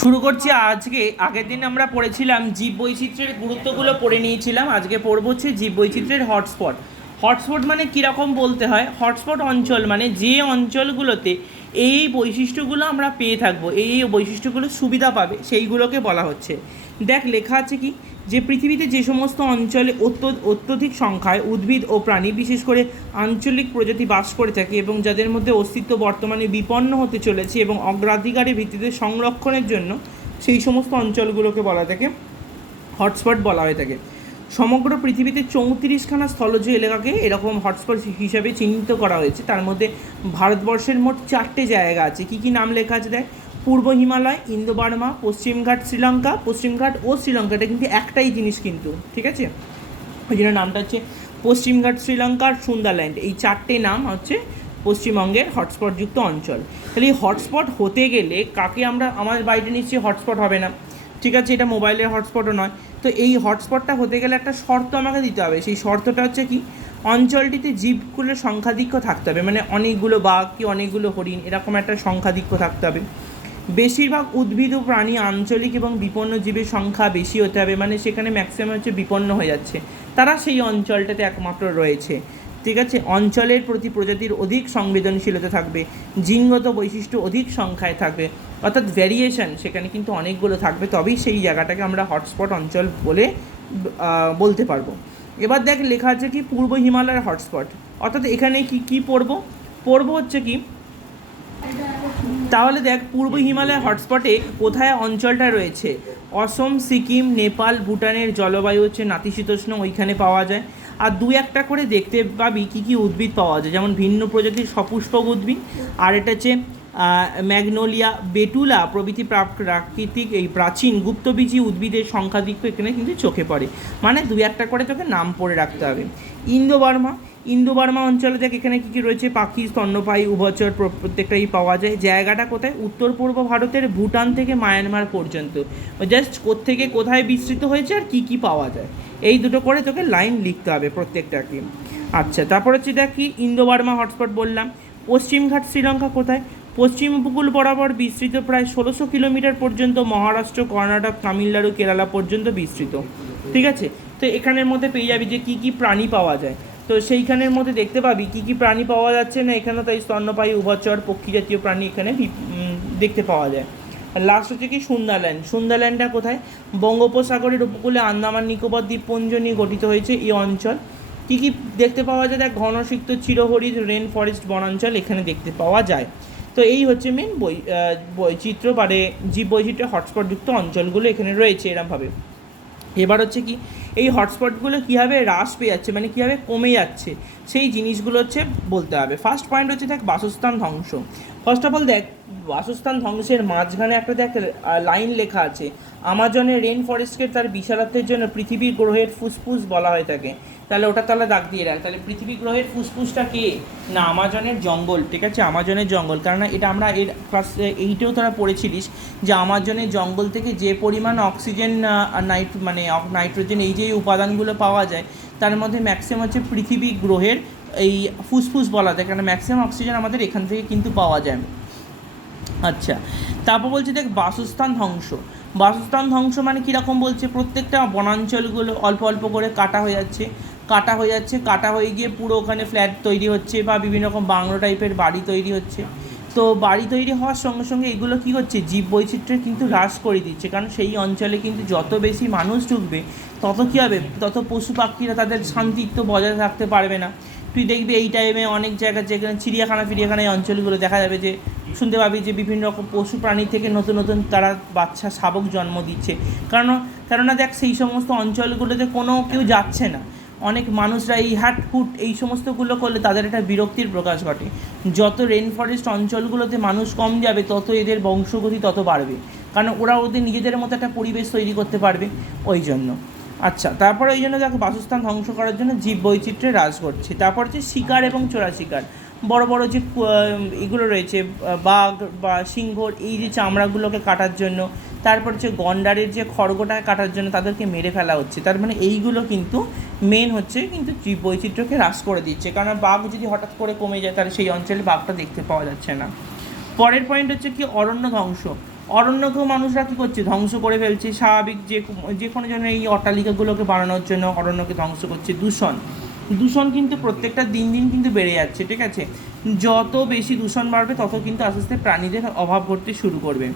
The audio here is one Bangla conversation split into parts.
শুরু করছি আজকে। আগের দিন আমরা পড়েছিলাম জীববৈচিত্র্যের গুরুত্বগুলো পড়ে নিয়েছিলাম। আজকে পড়ব হচ্ছে জীববৈচিত্র্যের হটস্পট। হটস্পট মানে কীরকম বলতে হয়, হটস্পট অঞ্চল মানে যে অঞ্চলগুলোতে এই বৈশিষ্ট্যগুলো আমরা পেয়ে থাকবো, এই বৈশিষ্ট্যগুলো সুবিধা পাবে, সেইগুলোকে বলা হচ্ছে। দেখ লেখা আছে কি, যে পৃথিবীতে যে সমস্ত অঞ্চলে অত্যধিক সংখ্যায় উদ্ভিদ ও প্রাণী, বিশেষ করে আঞ্চলিক প্রজাতি বাস করে থাকে এবং যাদের মধ্যে অস্তিত্ব বর্তমানে বিপন্ন হতে চলেছে এবং অগ্রাধিকারের ভিত্তিতে সংরক্ষণের জন্য সেই সমস্ত অঞ্চলগুলোকে বলা থাকে হটস্পট বলা হয়ে থাকে। সমগ্র পৃথিবীতে 34খানা স্থলজ এলাকাকে এরকম হটস্পট হিসাবে চিহ্নিত করা হয়েছে। তার মধ্যে ভারতবর্ষের মোট 4টে জায়গা আছে। কী কী নাম লেখা আছে দেখ, পূর্ব হিমালয়, ইন্দো বার্মা, পশ্চিমঘাট শ্রীলঙ্কা। পশ্চিমঘাট ও শ্রীলঙ্কাটা কিন্তু একটাই জিনিস কিন্তু, ঠিক আছে, ওই জন্য নামটা হচ্ছে পশ্চিমঘাট শ্রীলঙ্কার সুন্দরল্যান্ড। এই 4টে নাম হচ্ছে পশ্চিমবঙ্গের হটস্পটযুক্ত অঞ্চল। তাহলে এই হটস্পট হতে গেলে কাকে আমরা, আমার বাড়িতে নিশ্চয়ই হটস্পট হবে না, ঠিক আছে, এটা মোবাইলের হটস্পটও নয়। তো এই হটস্পটটা হতে গেলে একটা শর্ত আমাকে দিতে হবে। সেই শর্তটা হচ্ছে কি, অঞ্চলটিতে জীবগুলোর সংখ্যাধিক্য থাকতে হবে, মানে অনেকগুলো বাঘ কি অনেকগুলো হরিণ এরকম একটা সংখ্যাধিক্য থাকতে হবে। বেশিরভাগ উদ্ভিদ ও প্রাণী আঞ্চলিক এবং বিপন্ন জীবের সংখ্যা বেশি হতে হবে, মানে সেখানে ম্যাক্সিমাম হচ্ছে বিপন্ন হয়ে যাচ্ছে, তারা সেই অঞ্চলটাতে একমাত্র রয়েছে, ঠিক আছে। অঞ্চলের প্রতি প্রজাতির অধিক সংবেদনশীলতা থাকবে, জিনগত বৈশিষ্ট্য অধিক সংখ্যায় থাকবে, অর্থাৎ ভ্যারিয়েশন সেখানে কিন্তু অনেকগুলো থাকবে, তবেই সেই জায়গাটাকে আমরা হটস্পট অঞ্চল বলে বলতে পারবো। এবার দেখ লেখা আছে কি, পূর্ব হিমালয়ের হটস্পট, অর্থাৎ এখানে কি পড়বো হচ্ছে কি, তাহলে দেখ পূর্ব হিমালয় হটস্পটে কোথায় অঞ্চলটা রয়েছে, অসম, সিকিম, নেপাল, ভুটানের জলবায়ু হচ্ছে নাতিশীতোষ্ণ, ওইখানে পাওয়া যায়। আর দু একটা করে দেখতে পাবি কী কী উদ্ভিদ পাওয়া যায়, যেমন ভিন্ন প্রজাতির সপুষ্পক উদ্ভিদ, আর এটা হচ্ছে ম্যাগনোলিয়া, বেটুলা প্রভৃতি প্রাকৃতিক এই প্রাচীন গুপ্তবীজী উদ্ভিদের সংখ্যাধিক্য এখানে কিন্তু চোখে পড়ে, মানে দু একটা করে তোকে নাম পড়ে রাখতে হবে। ইন্দো বার্মা অঞ্চলে দেখ এখানে কী কী রয়েছে, পাখি, স্তন্যপায়ী, উভচর প্রত্যেকটাই পাওয়া যায়। জায়গাটা কোথায়, উত্তর পূর্ব ভারতের ভুটান থেকে মায়ানমার পর্যন্ত, জাস্ট কোত্থেকে কোথায় বিস্তৃত হয়েছে আর কী কী পাওয়া যায়, এই দুটো করে তোকে লাইন লিখতে হবে প্রত্যেকটাকে। আচ্ছা, তারপর হচ্ছে দেখ কি, ইন্দো বার্মা হটস্পট বললাম। পশ্চিমঘাট শ্রীলঙ্কা কোথায়, পশ্চিম উপকূল বরাবর বিস্তৃত, প্রায় 1600 কিলোমিটার পর্যন্ত, মহারাষ্ট্র, কর্ণাটক, তামিলনাড়ু, কেরালা পর্যন্ত বিস্তৃত, ঠিক আছে। তো এখানের মধ্যে পেয়ে যাবি যে কী কী প্রাণী পাওয়া যায়, তো সেইখানের মধ্যে দেখতে পাবি কী কী প্রাণী পাওয়া যাচ্ছে না এখানে, তাই স্তন্যপায়ী, উভচর, পক্ষী জাতীয় প্রাণী এখানে দেখতে পাওয়া যায়। আর লাস্ট হচ্ছে কি সুন্দরল্যান্ডটা কোথায়, বঙ্গোপসাগরের উপকূলে আন্দামান নিকোবর দ্বীপপুঞ্জ নিয়ে গঠিত হয়েছে এই অঞ্চল। কী কী দেখতে পাওয়া যায় দেখ, ঘনসিক্ত চিরহরিৎ রেন ফরেস্ট বনাঞ্চল এখানে দেখতে পাওয়া যায়। তো এই হচ্ছে মেন বৈচিত্র্য মানে জীব বৈচিত্র্য হটস্পটযুক্ত অঞ্চলগুলো এখানে রয়েছে এরমভাবে। এবার হচ্ছে কি, এই হটস্পটগুলো কীভাবে হ্রাস পেয়ে যাচ্ছে, মানে কীভাবে কমে যাচ্ছে, সেই জিনিসগুলো হচ্ছে বলতে হবে। ফার্স্ট পয়েন্ট হচ্ছে দেখ, বাসস্থান ধ্বংস। ফার্স্ট অফ অল দেখ, বাসস্থান ধ্বংসের মাঝখানে একটা দেখ লাইন লেখা আছে, আমাজনের রেন ফরেস্টকে তার বিশালত্বের জন্য পৃথিবীর গ্রহের ফুসফুস বলা হয়ে থাকে। তাহলে ওটা তাহলে দাগ দিয়ে রাখ, তাহলে পৃথিবী গ্রহের ফুসফুসটা কে, না আমাজনের জঙ্গল, ঠিক আছে, আমাজনের জঙ্গল। কারণ এটা আমরা এর ক্লাস 8-এও তোরা পড়েছিলিস যে আমাজনের জঙ্গল থেকে যে পরিমাণ অক্সিজেন মানে নাইট্রোজেন এই যে উপাদানগুলো পাওয়া যায়, তার মধ্যে ম্যাক্সিমাম হচ্ছে পৃথিবী গ্রহের এই ফুসফুস বলা যায়, কারণ ম্যাক্সিমাম অক্সিজেন আমাদের এখান থেকে কিন্তু পাওয়া যায়। আচ্ছা, তারপর বলছে দেখ, বাসস্থান ধ্বংস মানে কীরকম বলছে, প্রত্যেকটা বনাঞ্চলগুলো অল্প অল্প করে কাটা হয়ে গিয়ে পুরো ওখানে ফ্ল্যাট তৈরি হচ্ছে বা বিভিন্ন রকম বাংলো টাইপের বাড়ি তৈরি হচ্ছে। তো বাড়ি তৈরি হওয়ার সঙ্গে সঙ্গে এগুলো কী হচ্ছে, জীব বৈচিত্র্য কিন্তু হ্রাস করে দিচ্ছে, কারণ সেই অঞ্চলে কিন্তু যত বেশি মানুষ ঢুকবে তত কী হবে, তত পশু পাখিরা তাদের শান্তিত্ব বজায় থাকতে পারবে না। তুই দেখবি এই টাইমে অনেক জায়গায় যেখানে চিড়িয়াখানা এই অঞ্চলগুলো দেখা যাবে যে শুনতে পাবি যে বিভিন্ন রকম পশু প্রাণী থেকে নতুন নতুন তারা বাচ্চা শাবক জন্ম দিচ্ছে, কেননা দেখ সেই সমস্ত অঞ্চলগুলোতে কোনো কেউ যাচ্ছে না, অনেক মানুষরা এই হুট এই সমস্তগুলো করলে তাদের একটা বিরক্তির প্রকাশ ঘটে। যত রেন ফরেস্ট অঞ্চলগুলোতে মানুষ কম যাবে তত এদের বংশগতি তত বাড়বে, কারণ ওরা ওদের নিজেদের মতো একটা পরিবেশ তৈরি করতে পারবে ওই জন্য। আচ্ছা, তারপরে ওই জন্য দেখো বাসস্থান ধ্বংস করার জন্য জীব বৈচিত্র্যে হ্রাস ঘটছে। তারপর হচ্ছে শিকার এবং চোরা শিকার, বড় বড় যে এগুলো রয়েছে বাঘ বা সিংহর এই যে চামড়াগুলোকে কাটার জন্য, তারপর হচ্ছে গন্ডারের যে খড়গটা কাটার জন্য তাদেরকে মেরে ফেলা হচ্ছে, তার মানে এইগুলো কিন্তু মেন হচ্ছে কিন্তু জীব বৈচিত্র্যকে হ্রাস করে দিচ্ছে, কারণ বাঘ যদি হঠাৎ করে কমে যায় তাহলে সেই অঞ্চলে বাঘটা দেখতে পাওয়া যাচ্ছে না। পরের পয়েন্ট হচ্ছে কি, অরণ্য ধ্বংস। অরণ্যকেও মানুষরা কী করছে, ধ্বংস করে ফেলছে। স্বাভাবিক যে কোনো জন্য এই অট্টালিকাগুলোকে বানানোর জন্য অরণ্যকে ধ্বংস করছে। দূষণ কিন্তু প্রত্যেকটা দিন দিন কিন্তু বেড়ে যাচ্ছে, ঠিক আছে। যত বেশি দূষণ বাড়বে তত কিন্তু আস্তে আস্তে প্রাণীদের অভাব ঘটতে শুরু করবে।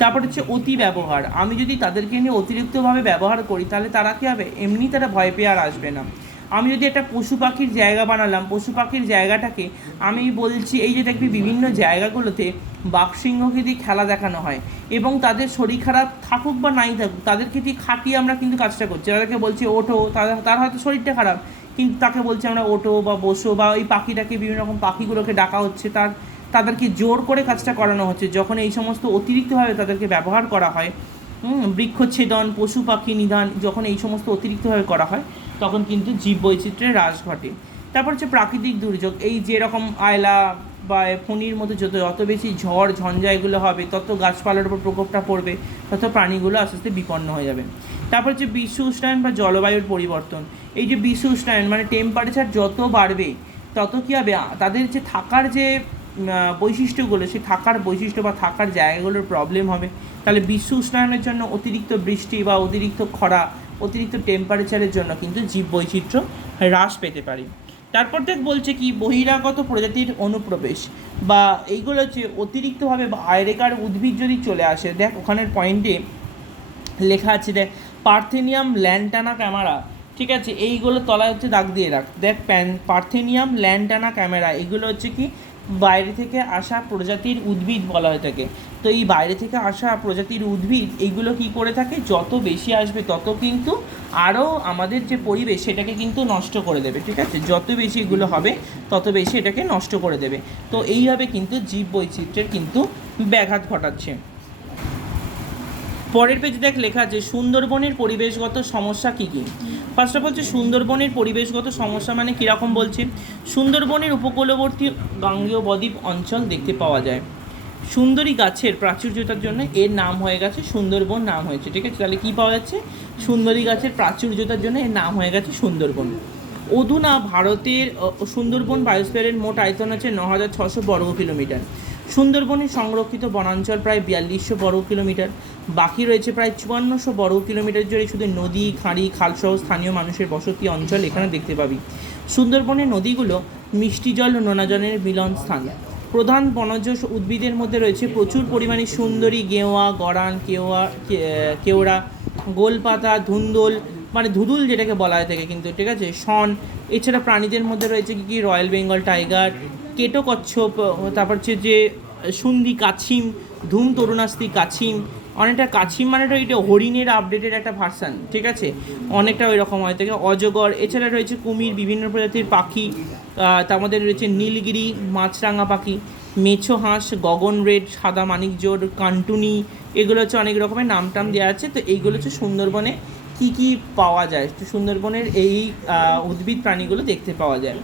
তারপর হচ্ছে অতি ব্যবহার। আমি যদি তাদেরকে নিয়ে অতিরিক্তভাবে ব্যবহার করি তাহলে তারা কী হবে, এমনি তারা ভয় পেয়ে আর আসবে না। আমি যদি একটা পশু পাখির জায়গা বানালাম, পশু পাখির জায়গাটাকে আমি বলছি, এই যে দেখবি বিভিন্ন জায়গাগুলোতে বাঘসিংহকে দিয়ে খেলা দেখানো হয় এবং তাদের শরীর খারাপ থাকুক বা নাই থাকুক তাদেরকে দিয়ে খাটিয়ে আমরা কিন্তু কাজটা করছি। তাদেরকে বলছি ওঠো, তার হয়তো শরীরটা খারাপ কিন্তু তাকে বলছি আমরা ওঠো বা বসো, বা ওই পাখিটাকে বিভিন্ন রকম পাখিগুলোকে ডাকা হচ্ছে, তাদেরকে জোর করে কাজটা করানো হচ্ছে। যখন এই সমস্ত অতিরিক্তভাবে তাদেরকে ব্যবহার করা হয়, বৃক্ষচ্ছেদন, পশু পাখি নিধন, যখন এই সমস্ত অতিরিক্তভাবে করা হয় তখন কিন্তু জীববৈচিত্র্যের হ্রাস ঘটে। তারপর হচ্ছে প্রাকৃতিক দুর্যোগ। এই যেরকম আয়লা বা ফণির মতো যত বেশি ঝড় ঝঞ্ঝা এগুলো হবে তত গাছপালার উপর প্রকোপটা পড়বে, তত প্রাণীগুলো আস্তে আস্তে বিপন্ন হয়ে যাবে। তারপর হচ্ছে বিশ্ব উষ্ণায়ন বা জলবায়ুর পরিবর্তন। এই যে বিশ্ব উষ্ণায়ন মানে টেম্পারেচার যত বাড়বে তত কী হবে, তাদের যে থাকার যে বৈশিষ্ট্যগুলো, সেই থাকার বৈশিষ্ট্য বা থাকার জায়গাগুলোর প্রবলেম হবে। তাহলে বিশ্ব উষ্ণায়নের জন্য অতিরিক্ত বৃষ্টি বা অতিরিক্ত খরা, অতিরিক্ত টেম্পারেচারের জন্য কিন্তু জীববৈচিত্র্য হ্রাস পেতে পারে। তারপর বলছে কি বহিরাগত প্রজাতির অনুপ্রবেশ, বা এইগুলো হচ্ছে অতিরিক্তভাবে বাইরেকার উদ্ভিদ যদি চলে আসে। দেখ ওখানের পয়েন্টে লেখা আছে, দেখ পার্থেনিয়াম ল্যান্টানা ক্যামেরা, ঠিক আছে, এইগুলো তলায় হচ্ছে দাগ দিয়ে রাখ। দেখ পার্থেনিয়াম ল্যান্টানা ক্যামেরা এগুলো হচ্ছে কি বাইরে থেকে আসা প্রজাতির উদ্ভিদ বলা হয়ে থাকে। তো এই বাইরে থেকে আসা প্রজাতির উদ্ভিদ এইগুলো কি করে থাকে, যত বেশি আসবে তত কিন্তু আরও আমাদের যে পরিবেশ সেটাকে কিন্তু নষ্ট করে দেবে, ঠিক আছে। যত বেশি এগুলো হবে তত বেশি এটাকে নষ্ট করে দেবে। তো এইভাবে কিন্তু জীববৈচিত্র্যের কিন্তু ব্যাঘাত ঘটাচ্ছে। পরের পেজে দেখ লেখা আছে সুন্দরবনের পরিবেশগত সমস্যা কী কী। ফার্স্ট অফ অল হচ্ছে সুন্দরবনের পরিবেশগত সমস্যা মানে কীরকম বলছে, সুন্দরবনের উপকূলবর্তী গাঙ্গেয় বদ্বীপ অঞ্চল দেখতে পাওয়া যায়। সুন্দরী গাছের প্রাচুর্যতার জন্য এর নাম হয়ে গেছে সুন্দরবন নাম হয়েছে, ঠিক আছে। তাহলে কী পাওয়া যাচ্ছে, সুন্দরী গাছের প্রাচুর্যতার জন্য এর নাম হয়ে গেছে সুন্দরবন। অধুনা ভারতের সুন্দরবন বায়োস্ফিয়ারের মোট আয়তন হচ্ছে 9,600 বর্গ কিলোমিটার। সুন্দরবনের সংরক্ষিত বনাঞ্চল প্রায় 4200 বর্গ কিলোমিটার। বাকি রয়েছে প্রায় 5400 বর্গ কিলোমিটার জুড়ে শুধু নদী, খাঁড়ি, খালসহ স্থানীয় মানুষের বসতি অঞ্চল এখানে দেখতে পাবি। সুন্দরবনের নদীগুলো মিষ্টি জল ও নোনা জলের মিলন স্থান। প্রধান বনজ উদ্ভিদের মধ্যে রয়েছে প্রচুর পরিমাণে সুন্দরী, গেওয়া, গরান, কেওড়া, গোলপাতা, ধুন্দুল মানে ধুদুল যেটাকে বলা হয় থাকে কিন্তু, ঠিক আছে, শন। এছাড়া প্রাণীদের মধ্যে রয়েছে কি রয়্যাল বেঙ্গল টাইগার, কেটো কচ্ছপ, তারপর হচ্ছে যে সুন্দি কাছিম, ধুম তরুণাস্তি কাছিম। অনেকটা কাছিম মানে এটা হরিণের আপডেটের একটা ভার্সান, ঠিক আছে, অনেকটা ওই রকম হয় থেকে। অজগর, এছাড়া রয়েছে কুমির, বিভিন্ন প্রজাতির পাখি, তার মধ্যে রয়েছে নীলগিরি, মাছরাঙা পাখি, মেছো হাঁস, গগন রেড, সাদা মানিকজোড়, কান্টুনি, এগুলো হচ্ছে অনেক রকমের নাম টাম দেওয়া আছে। তো এইগুলো হচ্ছে সুন্দরবনে কী কী পাওয়া যায়, তো সুন্দরবনের এই উদ্ভিদ প্রাণীগুলো দেখতে পাওয়া যায়।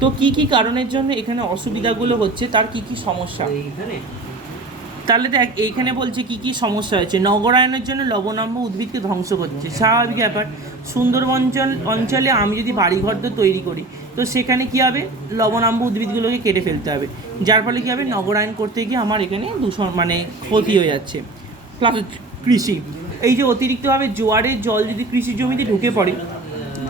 তো কী কী কারণের জন্য এখানে অসুবিধাগুলো হচ্ছে, তার কী কী সমস্যা, তাহলে দেখ এইখানে বলছে কী কী সমস্যা হয়েছে। নগরায়নের জন্য লবণাম্ব উদ্ভিদকে ধ্বংস করছে, স্বাভাবিক ব্যাপার। সুন্দরবন অঞ্চলে আমি যদি বাড়িঘর তৈরি করি তো সেখানে কী হবে, লবণাম্ব উদ্ভিদগুলোকে কেটে ফেলতে হবে, যার ফলে কী হবে, নগরায়ন করতে গিয়ে আমার এখানে দূষণ মানে ক্ষতি হয়ে যাচ্ছে। প্লাস কৃষি, এই যে অতিরিক্তভাবে জোয়ারের জল যদি কৃষি জমিতে ঢুকে পড়ে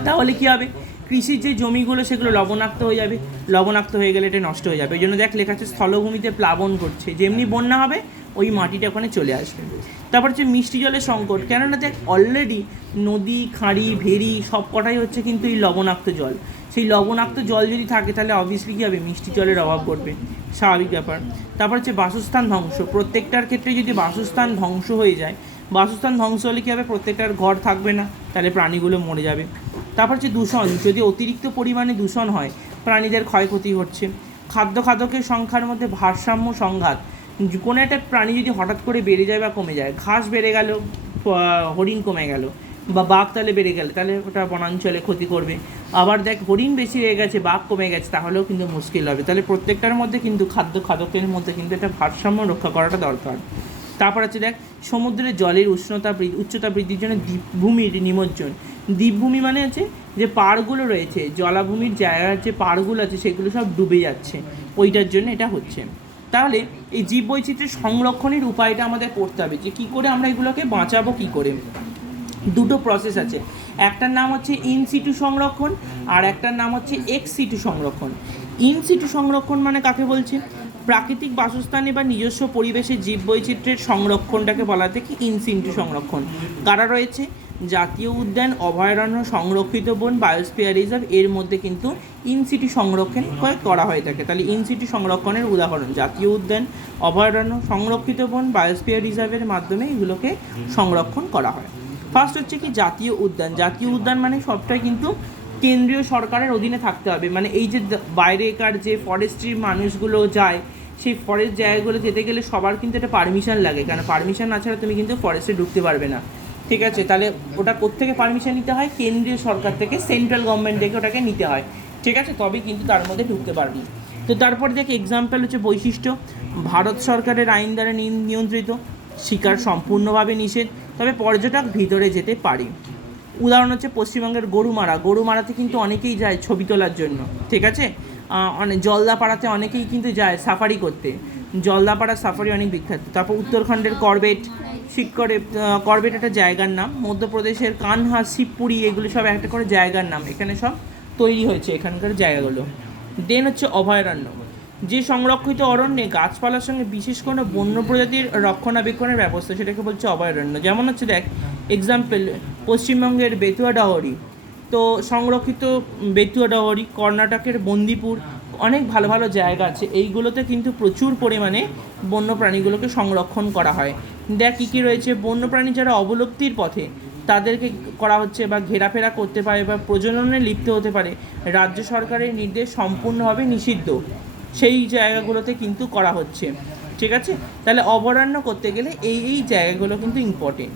তাহলে কী হবে, কৃষির যে জমিগুলো সেগুলো লবণাক্ত হয়ে যাবে, লবণাক্ত হয়ে গেলে এটা নষ্ট হয়ে যাবে। এই জন্য দেখ লেখা আছে স্থলভূমিতে প্লাবন করছে, যেমনি বন্যা হবে ওই মাটিটা ওখানে চলে আসবে। তারপর হচ্ছে মিষ্টি জলের সংকট, কেননা দেখ অলরেডি নদী, খাঁড়ি, ভেরি সব কটাই হচ্ছে কিন্তু এই লবণাক্ত জল। সেই লবণাক্ত জল যদি থাকে তাহলে অবভিয়াসলি কী হবে, মিষ্টি জলের অভাব পড়বে, স্বাভাবিক ব্যাপার। তারপর হচ্ছে বাসস্থান ধ্বংস, প্রত্যেকটার ক্ষেত্রে যদি বাসস্থান ধ্বংস হয়ে যায়, বাসস্থান ধ্বংস হলে কী হবে, প্রত্যেকটার ঘর থাকবে না, তাহলে প্রাণীগুলো মরে যাবে। তারপর হচ্ছে দূষণ, যদি অতিরিক্ত পরিমাণে দূষণ হয় প্রাণীদের ক্ষয়ক্ষতি হচ্ছে। খাদ্যের সংখ্যার মধ্যে ভারসাম্য সংঘাত, কোনো একটা প্রাণী যদি হঠাৎ করে বেড়ে যায় বা কমে যায়, ঘাস বেড়ে গেল, হরিণ কমে গেল, বা বাঘ তাহলে বেড়ে গেলে তাহলে ওটা বনাঞ্চলে ক্ষতি করবে। আবার দেখ হরিণ বেশি হয়ে গেছে, বাঘ কমে গেছে, তাহলেও কিন্তু মুশকিল হবে। তাহলে প্রত্যেকটার মধ্যে কিন্তু খাদ্যের মধ্যে কিন্তু একটা ভারসাম্য রক্ষা করাটা দরকার। তারপর আছে দেখ সমুদ্রের জলের উচ্চতা বৃদ্ধির জন্য দ্বীপভূমির নিমজ্জন। দ্বীপভূমি মানে আছে যে পাড়গুলো রয়েছে, জলাভূমির জায়গার যে পাড়গুলো আছে সেগুলো সব ডুবে যাচ্ছে, ওইটার জন্য এটা হচ্ছে। তাহলে এই জীববৈচিত্র্যের সংরক্ষণের উপায়টা আমাদের করতে হবে, যে কী করে আমরা এগুলোকে বাঁচাবো কী করে। দুটো প্রসেস আছে, একটার নাম হচ্ছে ইন সিটু সংরক্ষণ আর একটার নাম হচ্ছে এক্স সিটু সংরক্ষণ। ইন সিটু সংরক্ষণ মানে কাকে বলছে? প্রাকৃতিক বাসস্থানে বা নিজস্ব পরিবেশে জীববৈচিত্র্যের সংরক্ষণটাকে বলা থেকে ইন সিটু সংরক্ষণ। কারা রয়েছে? জাতীয় উদ্যান, অভয়ারণ্য, সংরক্ষিত বন, বায়োস্ফিয়ার রিজার্ভ, এর মধ্যে কিন্তু ইন সিটু সংরক্ষণ করা হয়ে থাকে। তাহলে ইন সিটু সংরক্ষণের উদাহরণ জাতীয় উদ্যান, অভয়ারণ্য, সংরক্ষিত বন, বায়োস্ফিয়ার রিজার্ভের মাধ্যমে এগুলোকে সংরক্ষণ করা হয়। ফার্স্ট হচ্ছে কি জাতীয় উদ্যান। জাতীয় উদ্যান মানে সবটাই কিন্তু কেন্দ্রীয় সরকারের অধীনে থাকতে হবে, মানে এই যে বাইরেকার যে ফরেস্ট্রির মানুষগুলো যায়, সেই ফরেস্ট জায়গাগুলো যেতে গেলে সবার কিন্তু একটা পারমিশন লাগে, কারণ পারমিশন না ছাড়া তুমি কিন্তু ফরেস্টে ঢুকতে পারবে না, ঠিক আছে? তাহলে ওটা কোত্থেকে পারমিশন নিতে হয়? কেন্দ্রীয় সরকার থেকে, সেন্ট্রাল গভর্নমেন্ট থেকে ওটাকে নিতে হয়, ঠিক আছে? তবেই কিন্তু তার মধ্যে ঢুকতে পারবি। তো তারপর দেখে এক্সাম্পল হচ্ছে বৈশিষ্ট্য, ভারত সরকারের আইন দ্বারা নিয়ন্ত্রিত, শিকার সম্পূর্ণভাবে নিষেধ, তবে পর্যটক ভিতরে যেতে পারে। উদাহরণ হচ্ছে পশ্চিমবঙ্গের গরুমারা। গরুমারাতে কিন্তু অনেকেই যায় ছবি তোলার জন্য, ঠিক আছে? অনেক জলদাপাড়াতে অনেকেই কিন্তু যায় সাফারি করতে, জলদাপাড়া সাফারি অনেক বিখ্যাত। তারপর উত্তরাখণ্ডের করবেট, করবেট একটা জায়গার নাম, মধ্যপ্রদেশের কানহা, শিবপুরি, এগুলো সব একটা করে জায়গার নাম, এখানে সব তৈরি হয়েছে এখানকার জায়গাগুলো। দেন হচ্ছে অভয়ারণ্য, যে সংরক্ষিত অরণ্যে গাছপালার সঙ্গে বিশেষ কোনো বন্য প্রজাতির রক্ষণাবেক্ষণের ব্যবস্থা, সেটাকে বলছে অভয়ারণ্য। যেমন হচ্ছে দেখ এক্সাম্পল পশ্চিমবঙ্গের বেতুয়া ডাহরি, তো সংরক্ষিত বেতুয়া ডাহরি, কর্ণাটকের বন্দিপুর, অনেক ভালো ভালো জায়গা আছে, এইগুলোতে কিন্তু প্রচুর পরিমাণে বন্য প্রাণীগুলোকে সংরক্ষণ করা হয়। দেখ কী কী রয়েছে, বন্যপ্রাণী যারা অবলুপ্তির পথে তাদেরকে করা হচ্ছে, বা ঘেরাফেরা করতে পারে বা প্রজননে লিপ্ত হতে পারে, রাজ্য সরকারের নির্দেশ সম্পূর্ণভাবে নিষিদ্ধ, সেই জায়গাগুলোতে কিন্তু করা হচ্ছে, ঠিক আছে? তাহলে অভয়ারণ্য করতে গেলে এই জায়গাগুলো কিন্তু ইম্পর্টেন্ট।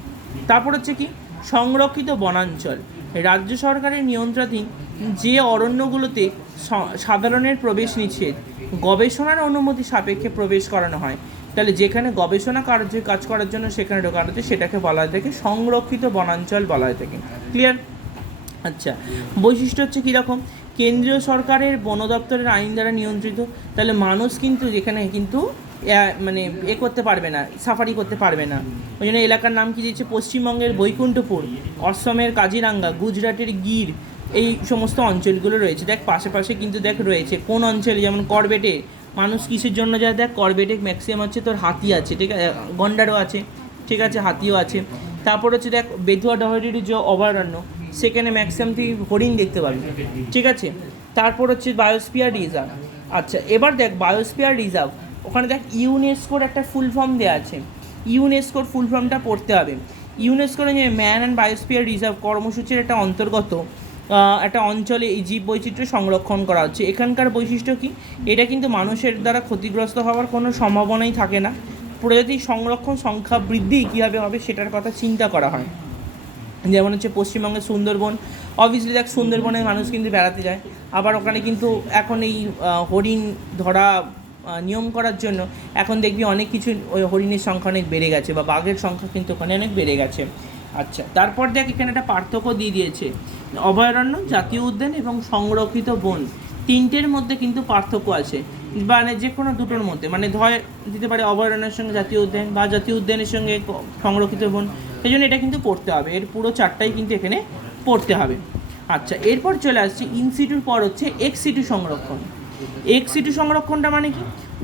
তারপর হচ্ছে কি সংরক্ষিত বনাঞ্চল, রাজ্য সরকারের নিয়ন্ত্রণাধীন যে অরণ্যগুলোতে সাধারণের প্রবেশ নিষেধ, গবেষণার অনুমতি সাপেক্ষে প্রবেশ করানো হয়, তাহলে যেখানে গবেষণা কাজ করার জন্য সেখানে ঢোকানো হচ্ছে, সেটাকে বলা হয়ে থাকে সংরক্ষিত বনাঞ্চল বলা হয়ে থাকে। ক্লিয়ার? আচ্ছা, বৈশিষ্ট্য হচ্ছে কীরকম, কেন্দ্রীয় সরকারের বন দপ্তরের আইন দ্বারা নিয়ন্ত্রিত, তাহলে মানুষ কিন্তু যেখানে কিন্তু মানে করতে পারবে না, সাফারি করতে পারবে না। ওই জন্য এলাকার নাম কী দিয়েছে? পশ্চিমবঙ্গের বৈকুণ্ঠপুর, অসমের কাজিরাঙ্গা, গুজরাটের গির, এই সমস্ত অঞ্চলগুলো রয়েছে। দেখ পাশে কিন্তু দেখ রয়েছে কোন অঞ্চলে, যেমন করবেটে মানুষ কিসের জন্য যায়? দেখ করবেটে ম্যাক্সিমাম হচ্ছে তোর হাতি আছে, ঠিক আছে, গন্ডারও আছে, ঠিক আছে, হাতিও আছে। তারপর হচ্ছে দেখ বেতুয়া ডাহরির যে অভয়ারণ্য, সেখানে ম্যাক্সিমাম তুই হরিণ দেখতে পাবি, ঠিক আছে? তারপর হচ্ছে বায়োস্ফিয়ার রিজার্ভ। আচ্ছা, এবার দেখ বায়োস্ফিয়ার রিজার্ভ, ওখানে দেখ ইউনেস্কোর একটা ফুল ফর্ম দেওয়া আছে, ইউনেস্কোর ফুল ফর্মটা পড়তে হবে। ইউনেস্কোর যে ম্যান অ্যান্ড বায়োস্ফিয়ার রিজার্ভ কর্মসূচির একটা অন্তর্গত একটা অঞ্চলে এই জীববৈচিত্র্য সংরক্ষণ করা হচ্ছে। এখানকার বৈশিষ্ট্য কি? এটা কিন্তু মানুষের দ্বারা ক্ষতিগ্রস্ত হওয়ার কোনো সম্ভাবনাই থাকে না, প্রজাতির সংরক্ষণ, সংখ্যা বৃদ্ধি কীভাবে হবে সেটার কথা চিন্তা করা হয়। যেমন হচ্ছে পশ্চিমবঙ্গের সুন্দরবন, অবভিয়াসলি দেখ সুন্দরবনে মানুষ কিন্তু বেড়াতে যায়, আবার ওখানে কিন্তু এখন এই হরিণ ধরা নিয়ম করার জন্য এখন দেখবি অনেক কিছু, ওই হরিণের সংখ্যা অনেক বেড়ে গেছে, বা বাঘের সংখ্যা কিন্তু ওখানে অনেক বেড়ে গেছে। আচ্ছা, তারপর দেখ এখানে একটা পার্থক্য দিয়ে দিয়েছে, অভয়ারণ্য, জাতীয় উদ্যান এবং সংরক্ষিত বন, তিনটের মধ্যে কিন্তু পার্থক্য আছে, মানে যে কোনো দুটোর মধ্যে, মানে ধয় দিতে পারে অভয়ারণ্যের সঙ্গে জাতীয় উদ্যান, বা জাতীয় উদ্যানের সঙ্গে সংরক্ষিত বন, সেই জন্য এটা কিন্তু পড়তে হবে, এর পুরো চারটাই কিন্তু এখানে পড়তে হবে। আচ্ছা, এরপর চলে আসছি ইনসিটুর পর হচ্ছে এক্স সিটু সংরক্ষণ। এক্স সিটু সংরক্ষণটা মানে কি?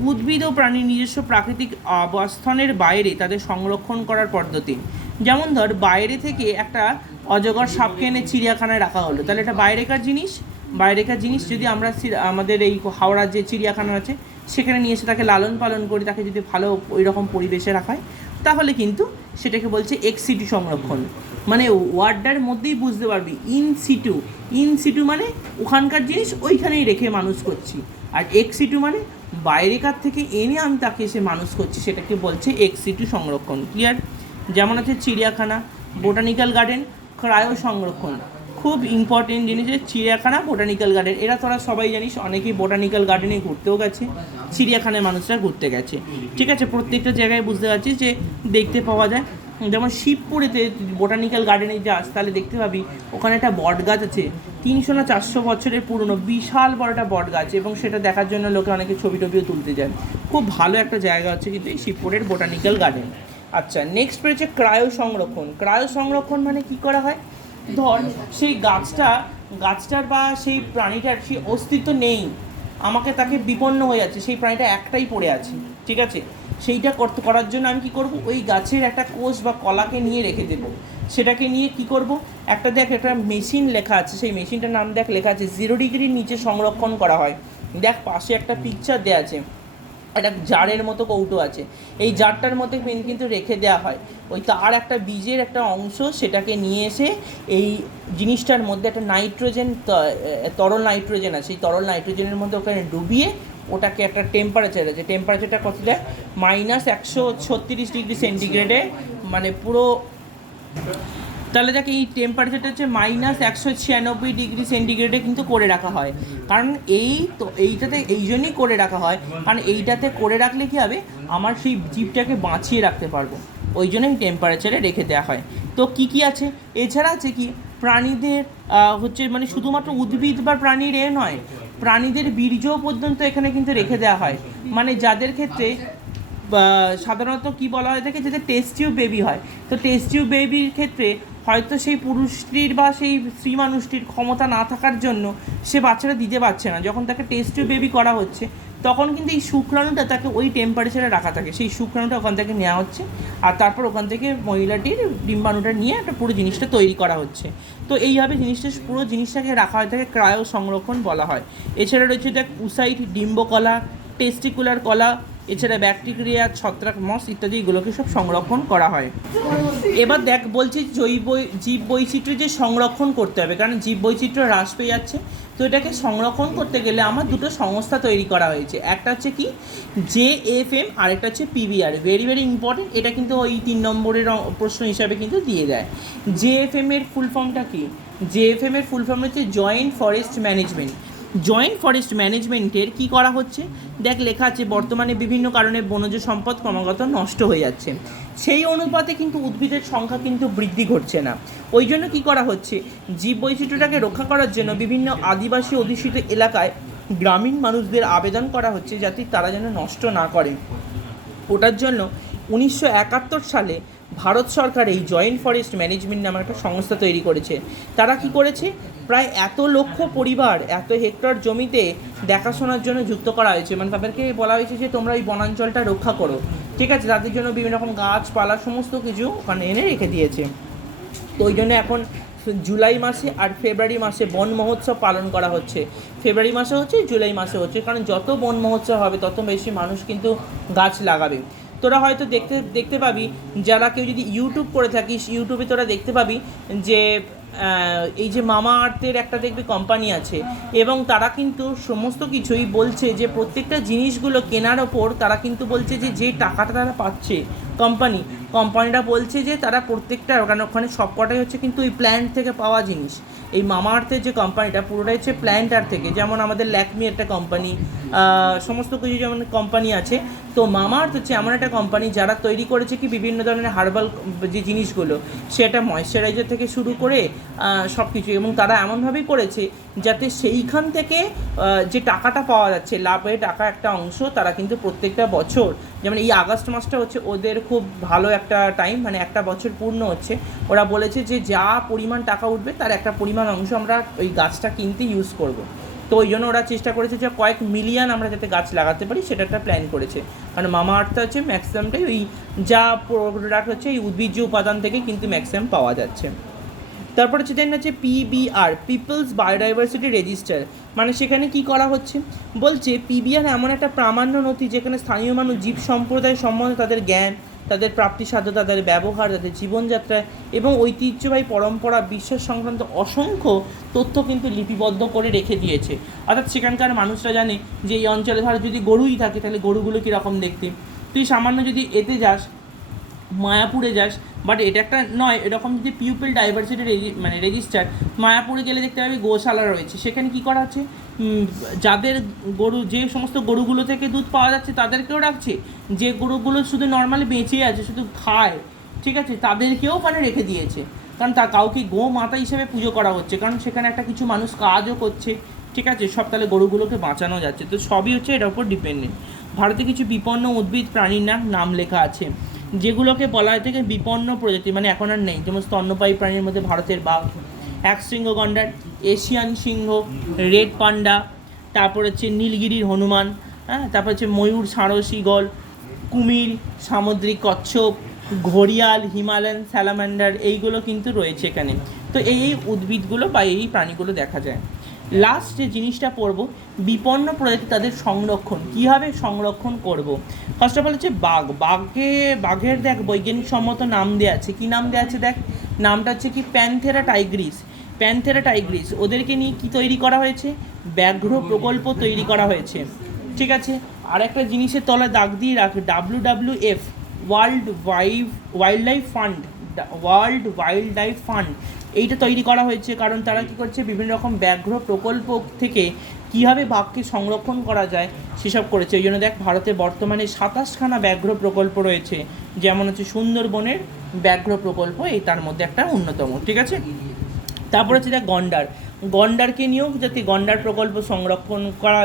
উদ্ভিদ ও প্রাণীর নিজস্ব প্রাকৃতিক আবাসস্থানের বাইরে তাদের সংরক্ষণ করার পদ্ধতি। যেমন ধর বাইরে থেকে একটা অজগর সাপকে এনে চিড়িয়াখানায় রাখা হলো, তাহলে এটা বাইরেকার জিনিস যদি আমরা আমাদের এই হাওড়ার যে চিড়িয়াখানা আছে সেখানে নিয়ে এসে তাকে লালন পালন করি, তাকে যদি ভালো ওই রকম পরিবেশে রাখা হয়, তাহলে কিন্তু সেটাকে বলছে এক্স সিটু সংরক্ষণ। মানে ওয়ার্ডটার মধ্যেই বুঝতে পারবি ইন সিটু মানে ওখানকার জিনিস ওইখানেই রেখে মানুষ করছি, আর এক্স সিটু মানে বাইরেকার থেকে এনে আমি তাকে এসে মানুষ করছি, সেটাকে বলছে এক্স সিটু সংরক্ষণ। ক্লিয়ার? যেমন আছে চিড়িয়াখানা, বোটানিক্যাল গার্ডেন, ক্রায়ো সংরক্ষণ, খুব ইম্পর্টেন্ট জিনিস, চিড়িয়াখানা, বোটানিক্যাল গার্ডেন, এরা তোরা সবাই জানিস, অনেকেই বোটানিক্যাল গার্ডেনে ঘুরতেও গেছে, চিড়িয়াখানায় মানুষরা ঘুরতে গেছে, ঠিক আছে? প্রত্যেকটা জায়গায় বুঝতে পারছিস যে দেখতে পাওয়া যায়। যেমন শিবপুরেতে বোটানিক্যাল গার্ডেনে যাস তাহলে দেখতে পাবি ওখানে একটা বট গাছ আছে, 300 না 400 বছরের পুরনো, বিশাল বড় একটা বট গাছ, এবং সেটা দেখার জন্য লোকে অনেকে ছবি টবিও তুলতে যায়। খুব ভালো একটা জায়গা হচ্ছে কিন্তু এই শিবপুরের বোটানিক্যাল গার্ডেন। আচ্ছা, নেক্সট রয়েছে ক্রায়ো সংরক্ষণ। ক্রায়ো সংরক্ষণ মানে কি করা হয়, ধর সেই গাছটার বা সেই প্রাণীটার সেই অস্তিত্ব নেই, আমাকে তাকে বিপন্ন হয়ে যাচ্ছে, সেই প্রাণীটা একটাই পড়ে আছে, ঠিক আছে, সেইটা করার জন্য আমি কি করব, ওই গাছের একটা কোষ বা কলাকে নিয়ে রেখে দেবো। সেটাকে নিয়ে কি করব, একটা মেশিন লেখা আছে, সেই মেশিনটার নাম লেখা আছে 0 ডিগ্রির নিচে সংরক্ষণ করা হয়। দেখ পাশে একটা পিকচার দেওয়া আছে, একটা জারের মতো কৌটো আছে, এই জারটার মধ্যে কিন্তু রেখে দেওয়া হয়। ওই তার একটা বীজের একটা অংশ, সেটাকে নিয়ে এসে এই জিনিসটার মধ্যে একটা তরল নাইট্রোজেন আছে, সেই তরল নাইট্রোজেনের মধ্যে ওখানে ডুবিয়ে ওটাকে একটা টেম্পারেচার আছে, টেম্পারেচারটা কত দেয়, -136 ডিগ্রি সেন্টিগ্রেডে, মানে পুরো, তাহলে দেখ এই টেম্পারেচারটা হচ্ছে -196 ডিগ্রি সেন্টিগ্রেডে কিন্তু করে রাখা হয়। কারণ এইটাতে এই জন্যই করে রাখা হয়, কারণ এইটাতে করে রাখলে কী হবে, আমার সেই জীবটাকে বাঁচিয়ে রাখতে পারবো, ওই জন্য এই টেম্পারেচারে রেখে দেওয়া হয়। তো কি আছে এছাড়া আছে কি, প্রাণীদের হচ্ছে মানে শুধুমাত্র উদ্ভিদ বা প্রাণীর নয়, প্রাণীদের বীর্য পর্যন্ত এখানে কিন্তু রেখে দেওয়া হয়। মানে যাদের ক্ষেত্রে সাধারণত কি বলা হয়ে থাকে, যাতে টেস্ট টিউব বেবি হয়, তো টেস্ট টিউব বেবির ক্ষেত্রে হয়তো সেই পুরুষটির বা সেই স্ত্রী মানুষটির ক্ষমতা না থাকার জন্য সে বাচ্চাটা দিতে পারছে না, যখন তাকে টেস্ট টিউব বেবি করা হচ্ছে তখন কিন্তু এই শুক্রাণুটা তাকে ওই টেম্পারেচারে রাখা থাকে, সেই শুক্রাণুটা ওখান থেকে নেওয়া হচ্ছে, আর তারপর ওখান থেকে মহিলাটির ডিম্বাণুটা নিয়ে একটা পুরো জিনিসটা তৈরি করা হচ্ছে। তো এইভাবে পুরো জিনিসটাকে রাখা হয়ে থাকে, ক্রায়ো সংরক্ষণ বলা হয়। এছাড়া রয়েছে দেখ উসাইট, ডিম্বকলা, টেস্টিকুলার কলা, এছাড়া ব্যাকটেরিয়া, ছত্রাক, মস ইত্যাদি এগুলোকে সব সংরক্ষণ করা হয়। এবার দেখ বলছি জীব বৈচিত্র্য যে সংরক্ষণ করতে হবে, কারণ জীব বৈচিত্র্য হ্রাস পেয়ে যাচ্ছে, তো এটাকে সংরক্ষণ করতে গেলে আমার দুটো সংস্থা তৈরি করা হয়েছে, একটা হচ্ছে কি JFM, আরেকটা হচ্ছে PBR। ভেরি ভেরি ইম্পর্টেন্ট, এটা কিন্তু ওই 3 নম্বরের প্রশ্ন হিসাবে কিন্তু দিয়ে দেয়। JFM এর ফুল ফর্মটা কি, JFM এর ফুল ফর্ম হচ্ছে joint forest management. Joint forest ম্যানেজমেন্টের কী করা হচ্ছে, দেখ লেখা আছে বর্তমানে বিভিন্ন কারণে বনজ সম্পদ ক্রমাগত নষ্ট হয়ে যাচ্ছে, সেই অনুপাতে কিন্তু উদ্ভিদের সংখ্যা কিন্তু বৃদ্ধি ঘটছে না। ওই জন্য কী করা হচ্ছে, জীব বৈচিত্র্যটাকে রক্ষা করার জন্য বিভিন্ন আদিবাসী অধ্যুষিত এলাকায় গ্রামীণ মানুষদের আবেদন করা হচ্ছে যাতে তারা যেন নষ্ট না করে। ওটার জন্য 1971 সালে ভারত সরকার এই জয়েন্ট ফরেস্ট ম্যানেজমেন্ট নামে একটা সংস্থা তৈরি করেছে। তারা কি করেছে, প্রায় এত লক্ষ পরিবার এত হেক্টর জমিতে দেখাশোনার জন্য যুক্ত করা হয়েছে, মানে তাদেরকে বলা হয়েছে যে তোমরা এই বনাঞ্চলটা রক্ষা করো, ঠিক আছে, তাদের জন্য বিভিন্ন রকম গাছপালা সমস্ত কিছু ওখানে এনে রেখে দিয়েছে। তো ওই জন্য এখন জুলাই মাসে আর ফেব্রুয়ারি মাসে বন মহোৎসব পালন করা হচ্ছে। ফেব্রুয়ারি মাসে হচ্ছে, জুলাই মাসে হচ্ছে, কারণ যত বন মহোৎসব হবে তত বেশি মানুষ কিন্তু গাছ লাগাবে। তোরা হয়তো দেখতে পাবি, যারা কেউ যদি ইউটিউব করে থাকিস, ইউটিউবে তোরা দেখতে পাবি যে এই যে মামা আর্থের একটা দেখবি কোম্পানি আছে, এবং তারা কিন্তু সমস্ত কিছুই বলছে যে প্রত্যেকটা জিনিসগুলো কেনার ওপর তারা কিন্তু বলছে যে টাকাটা তারা পাচ্ছে, কোম্পানিটা বলছে যে তারা প্রত্যেকটা, কারণ ওখানে সবকটাই হচ্ছে কিন্তু ওই প্ল্যান্ট থেকে পাওয়া জিনিস। এই মামা আর্থের যে কোম্পানিটা পুরোটাই হচ্ছে প্ল্যান্টার থেকে, যেমন আমাদের ল্যাকমি একটা কোম্পানি, সমস্ত কিছু যেমন কোম্পানি আছে, তো মামা আর্থ হচ্ছে এমন একটা কোম্পানি যারা তৈরি করেছে কি বিভিন্ন ধরনের হার্বাল যে জিনিসগুলো, সেটা ময়েশ্চারাইজার থেকে শুরু করে সব কিছু, এবং তারা এমনভাবেই করেছে যাতে সেইখান থেকে যে টাকাটা পাওয়া যাচ্ছে, লাভের টাকা একটা অংশ তারা কিন্তু প্রত্যেকটা বছর, যেমন এই আগস্ট মাসটা হচ্ছে ওদের খুব ভালো একটা টাইম, মানে একটা বছর পূর্ণ হচ্ছে, ওরা বলেছে যে যা পরিমাণ টাকা উঠবে তার একটা পরিমাণ অংশ আমরা ওই গাছটা কিনতে ইউজ করব। তো ওই জন্য ওরা চেষ্টা করেছে যে কয়েক মিলিয়ন আমরা যাতে গাছ লাগাতে পারি সেটা একটা প্ল্যান করেছে, কারণ মামা আর্থটা হচ্ছে ম্যাক্সিমামটাই ওই যা প্রোডাক্ট হচ্ছে এই উদ্ভিজ্জ উপাদান থেকে কিন্তু ম্যাক্সিমাম পাওয়া যাচ্ছে। তারপর হচ্ছে দেন হচ্ছে PBR, পিপলস বায়োডাইভার্সিটি রেজিস্টার, মানে সেখানে কি করা হচ্ছে, বলছে PBR এমন একটা প্রামাণ্য নথি যেখানে স্থানীয় মানুষ জীব সম্প্রদায় সম্বন্ধে তাদের জ্ঞান, তাদের প্রাপ্তিসাধ্য, তাদের ব্যবহার, তাদের জীবনযাত্রা এবং ঐতিহ্যবাহী পরম্পরা, বিশ্বাস সংক্রান্ত অসংখ্য তথ্য কিন্তু লিপিবদ্ধ করে রেখে দিয়েছে। অর্থাৎ সেখানকার মানুষরা জানে যে এই অঞ্চলে ধর যদি গরুই থাকে তাহলে গরুগুলো কীরকম দেখতে, তুই সামান্য যদি এতে যাস, মায়াপুরে যাস, বাট এটা একটা নয়, এরকম যদি পিপল ডাইভার্সিটি রেজিস্টার, মায়াপুরে গেলে দেখতে পাবি গোশালা রয়েছে, সেখানে কি করা হচ্ছে, যাদের গরু, যে সমস্ত গরুগুলো থেকে দুধ পাওয়া যাচ্ছে তাদেরকেও রাখছে, যে গরুগুলো শুধু নর্মালি বেঁচে আছে শুধু খায়, ঠিক আছে, তাদেরকেও ওখানে রেখে দিয়েছে, কারণ কাউকে গো মাতা হিসেবে পুজো করা হচ্ছে, কারণ সেখানে একটা কিছু মানুষ কাজও করছে, ঠিক আছে, সব তাহলে গরুগুলোকে বাঁচানো যাচ্ছে, তো সবই হচ্ছে এটার উপর ডিপেন্ডেন্ট। ভারতে কিছু বিপন্ন উদ্ভিদ প্রাণীর নাম লেখা আছে, যেগুলোকে বলা হয় থেকে বিপন্ন প্রজাতি, মানে এখন আর নেই, যেমন স্তন্যপায়ী প্রাণীর মধ্যে ভারতের বাঘ, একশৃঙ্গ গন্ডার, এশিয়ান সিংহ, রেড পান্ডা, তারপর হচ্ছে নীলগিরির হনুমান, হ্যাঁ, তারপর হচ্ছে ময়ূর, সারস, ঈগল, কুমির, সামুদ্রিক কচ্ছপ, ঘড়িয়াল, হিমালয়ান স্যালামান্ডার, এইগুলো কিন্তু রয়েছে এখানে। তো এই উদ্ভিদগুলো বা এই প্রাণীগুলো দেখা যায়। লাস্ট যে জিনিসটা পড়ব, বিপন্ন প্রজাতি তাদের সংরক্ষণ, কীভাবে সংরক্ষণ করব। ফার্স্ট অফ অল হচ্ছে বাঘের দেখ বৈজ্ঞানিক সম্মত নাম দেওয়া আছে, কী নাম দেওয়া আছে দেখ, নামটা হচ্ছে কি প্যান্থেরা টাইগ্রিস। ওদেরকে নিয়ে কি তৈরি করা হয়েছে, ব্যাঘ্র প্রকল্প তৈরি করা হয়েছে, ঠিক আছে। আর একটা জিনিসের তলায় দাগ দিয়ে রাখে, WWF, ওয়াইল্ড লাইফ ফান্ড, এইটা তৈরি করা হয়েছে, কারণ তারা কী করছে, বিভিন্ন রকম ব্যাঘ্র প্রকল্প থেকে কীভাবে বাঘকে সংরক্ষণ করা যায় সেসব করেছে। ওই জন্য দেখ ভারতে বর্তমানে 27খানা ব্যাঘ্র প্রকল্প রয়েছে, যেমন হচ্ছে সুন্দরবনের ব্যাঘ্র প্রকল্প এই তার মধ্যে একটা অন্যতম, ঠিক আছে। তারপর হচ্ছে দেখ গন্ডারকে নিয়েও যাতে গন্ডার প্রকল্প সংরক্ষণ করা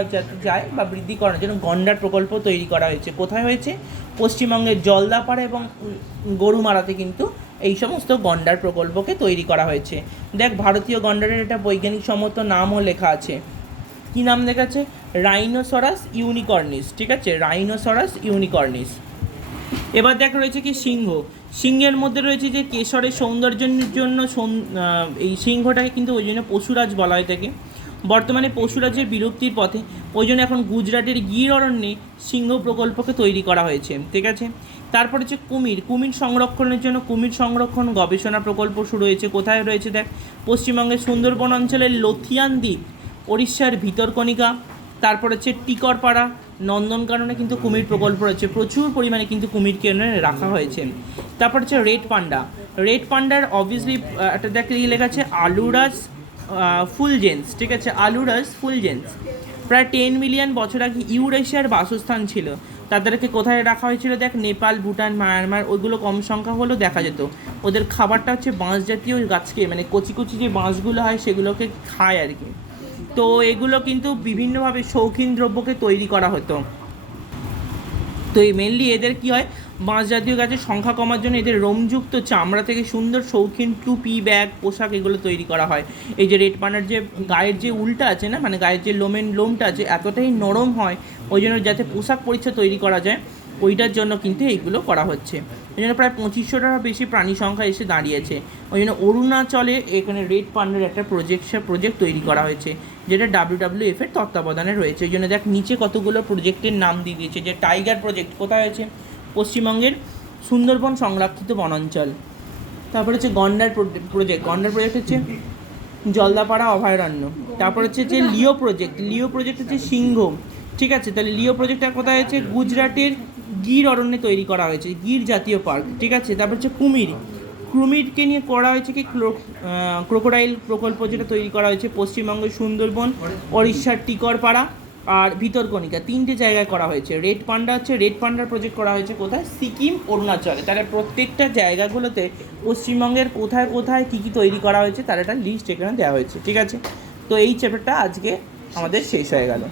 যায় বা বৃদ্ধি করার জন্য গন্ডার প্রকল্প তৈরি করা হয়েছে। কোথায় হয়েছে, পশ্চিমবঙ্গের জলদাপাড়া এবং গরুমারাতে কিন্তু এই সমস্ত গন্ডার প্রকল্পকে তৈরি করা হয়েছে। দেখ ভারতীয় গন্ডারের একটা বৈজ্ঞানিক সম্মত নামও লেখা আছে, কী নাম লেখা আছে, রাইনোসরাস ইউনিকর্নিস, ঠিক আছে, রাইনোসরাস ইউনিকর্নিস। এবার দেখ রয়েছে কি সিংহের মধ্যে রয়েছে যে কেশরের সৌন্দর্যের জন্য এই সিংহটাকে কিন্তু ওই জন্য পশুরাজ বলা হয় থাকে। বর্তমানে পশুরাজের বিলুপ্তির পথে, ওই জন্য এখন গুজরাটের গির অরণ্যে সিংহ প্রকল্পকে তৈরি করা হয়েছে, ঠিক আছে। তারপর হচ্ছে কুমির সংরক্ষণের জন্য কুমির সংরক্ষণ গবেষণা প্রকল্প শুরু হয়েছে। কোথায় রয়েছে দেখ, পশ্চিমবঙ্গের সুন্দরবন অঞ্চলের লথিয়ান দ্বীপ, উড়িষ্যার ভিতরকণিকা, তারপর হচ্ছে টিকরপাড়া, নন্দনকাননে কিন্তু কুমির প্রকল্প রয়েছে, প্রচুর পরিমাণে কিন্তু কুমিরকে রাখা হয়েছে। তারপর হচ্ছে রেড পান্ডার অবভিয়াসলি একটা দেখ লেখা আছে আলুরাস ফুলজেন্স, ঠিক আছে, আলুরাস ফুলজেন্স। প্রায় 10 মিলিয়ন বছর আগে ইউরেশিয়ার বাসস্থান ছিল, তাদেরকে কোথায় রাখা হয়েছিল দেখ, নেপাল, ভুটান, মায়ানমার, ওইগুলো কম সংখ্যা হলেও দেখা যেত। ওদের খাবারটা হচ্ছে বাঁশ জাতীয় গাছকে, মানে কচি কচি যে বাঁশগুলো হয় সেগুলোকে খায় আর কি। তো এগুলো কিন্তু বিভিন্নভাবে শৌখিন দ্রব্যকে তৈরি করা হতো। তো এই মেনলি এদের কী হয়, বাঁশ জাতীয় গাছের সংখ্যা কমার জন্য এদের রোমযুক্ত চামড়া থেকে সুন্দর শৌখিন টুপি, ব্যাগ, পোশাক এগুলো তৈরি করা হয়। এই যে রেড পান্ডার যে গায়ের যে উলটা আছে না, মানে গায়ের যে লোমটা আছে এতটাই নরম হয়, ওই জন্য যাতে পোশাক পরিচ্ছদ তৈরি করা যায় ওইটার জন্য কিন্তু এইগুলো করা হচ্ছে। ওই জন্য প্রায় 2500টারও বেশি প্রাণী সংখ্যা এসে দাঁড়িয়েছে। ওই জন্য অরুণাচলে এখানে রেড পান্ডার একটা প্রজেক্ট তৈরি করা হয়েছে, যেটা WWF এর তত্ত্বাবধানে রয়েছে। ওই জন্য দেখ নিচে কতগুলো প্রজেক্টের নাম দিয়ে দিয়েছে, যে টাইগার প্রজেক্ট কোথায় হয়েছে, পশ্চিমবঙ্গের সুন্দরবন সংরক্ষিত বনাঞ্চল। তারপর হচ্ছে গন্ডার প্রজেক্ট হচ্ছে জলদাপাড়া অভয়ারণ্য। তারপর হচ্ছে যে লিও প্রজেক্ট হচ্ছে সিংহ, ঠিক আছে। তাহলে লিও প্রজেক্টটা কোথায় হয়েছে, গুজরাটের গির অরণ্যে তৈরি করা হয়েছে, গির জাতীয় পার্ক, ঠিক আছে। তারপর হচ্ছে কুমিরকে নিয়ে করা হয়েছে কি ক্রোকোডাইল প্রকল্প, যেটা তৈরি করা হয়েছে পশ্চিমবঙ্গের সুন্দরবন, উড়িষ্যার টিকরপাড়া আর ভিতরকণিকা, 3টে জায়গায় করা হয়েছে। রেড পান্ডার প্রজেক্ট করা হয়েছে কোথায়, সিকিম, অরুণাচলে। তাহলে প্রত্যেকটা জায়গাগুলোতে পশ্চিমবঙ্গের কোথায় কোথায় কী কী তৈরি করা হয়েছে তার একটা লিস্ট এখানে দেওয়া হয়েছে, ঠিক আছে। তো এই চ্যাপ্টারটা আজকে আমাদের শেষ হয়ে গেল।